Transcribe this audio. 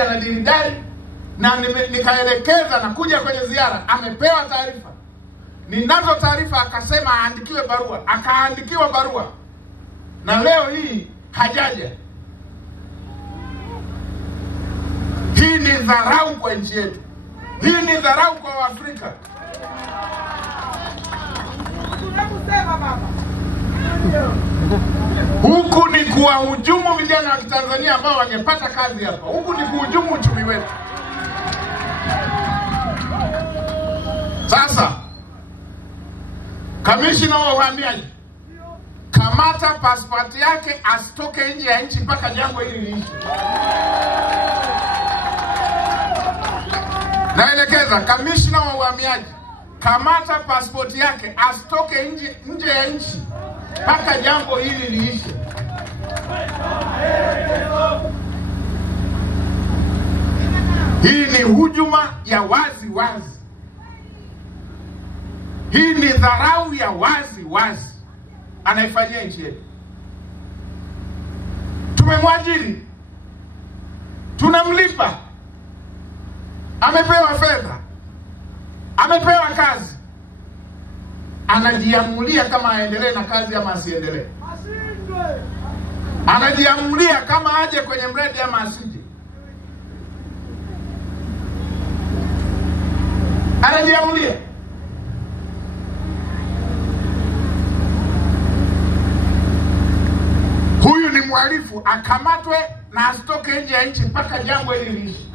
anadilidari, na nikaelekeza na kuja kwenye ziara, amepewa taarifa. Ninazo taarifa akasema aandikiwe barua, akaandikiwa barua, na leo hii hajaja. Hii ni dharau kwa nchi yetu. Hii ni dharau kwa Waafrika. Huku ni kuwahujumu vijana wa Kitanzania ambao wangepata kazi hapa. Huku ni kuhujumu uchumi wetu. Sasa, kamishina wa uhamiaji, kamata pasipoti yake, asitoke nje ya nchi mpaka jambo hili liishe. Naelekeza kamishina wa uhamiaji, kamata pasipoti yake, asitoke nje ya nchi mpaka jambo hili liishe. Hii ni hujuma ya wazi wazi. Hii ni dharau ya wazi wazi anaifanyia nchi yetu. Tumemwajiri, tunamlipa, amepewa fedha, amepewa kazi, anajiamulia kama aendelee na kazi ama asiendelee. Anajiamulia kama aje kwenye mradi ama asije. Anajiamulia. Huyu ni mhalifu, akamatwe na asitoke nje ya nchi mpaka jambo hili liishe.